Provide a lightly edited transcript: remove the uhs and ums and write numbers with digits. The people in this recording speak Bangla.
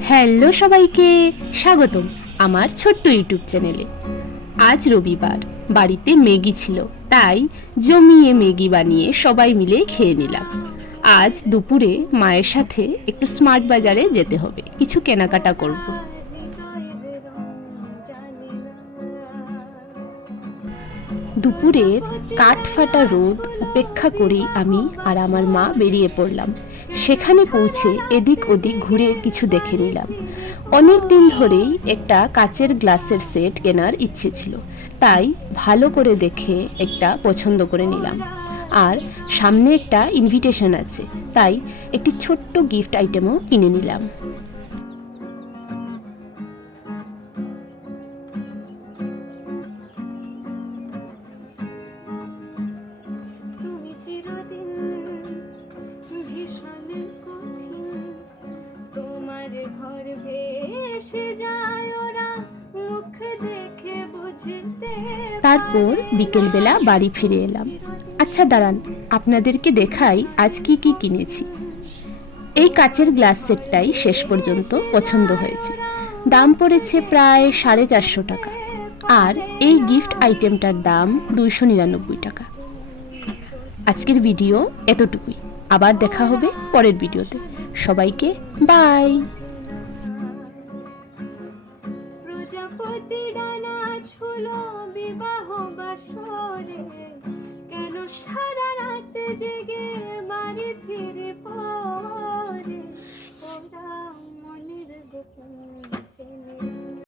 হ্যালো সবাইকে, স্বাগতম আমার ছোট্ট ইউটিউব চ্যানেলে। আজ রবিবার, বাড়িতে ম্যাগি ছিল, তাই জমিয়ে ম্যাগি বানিয়ে সবাই মিলে খেয়ে নিলাম। আজ দুপুরে মায়ের সাথে একটু স্মার্ট বাজারে যেতে হবে, কিছু কেনাকাটা করব। দুপুরের কাঠফাটা রোদ উপেক্ষা করেই আমি আর আমার মা বেরিয়ে পড়লাম। সেখানে পৌঁছে এদিক ওদিক ঘুরে কিছু দেখে নিলাম। অনেক দিন ধরেই একটা কাচের গ্লাসের সেট কেনার ইচ্ছে ছিল, তাই ভালো করে দেখে একটা পছন্দ করে নিলাম। আর সামনে একটা ইনভিটেশন আছে, তাই একটি ছোট্ট গিফট আইটেমও কিনে নিলাম। তারপর বিকেলবেলা বাড়ি ফিরে এলাম। আচ্ছা দাঁড়ান, আপনাদেরকে দেখাই আজ কি কি কিনেছি। এই কাচের গ্লাস সেটটাই শেষ পর্যন্ত পছন্দ হয়েছে। দাম পড়েছে প্রায় 450 টাকা। আর এই গিফট আইটেমটার দাম 299 টাকা। আজকের ভিডিও এতটুকুই। আবার দেখা হবে পরের ভিডিওতে। সবাইকে বাই। প্রজাপতি ডানা ঝুলো বিবাহ বাসরে, কেন সারা রাত জেগে বাড়ি ফিরে পড়ে ওরা মনের গোপন।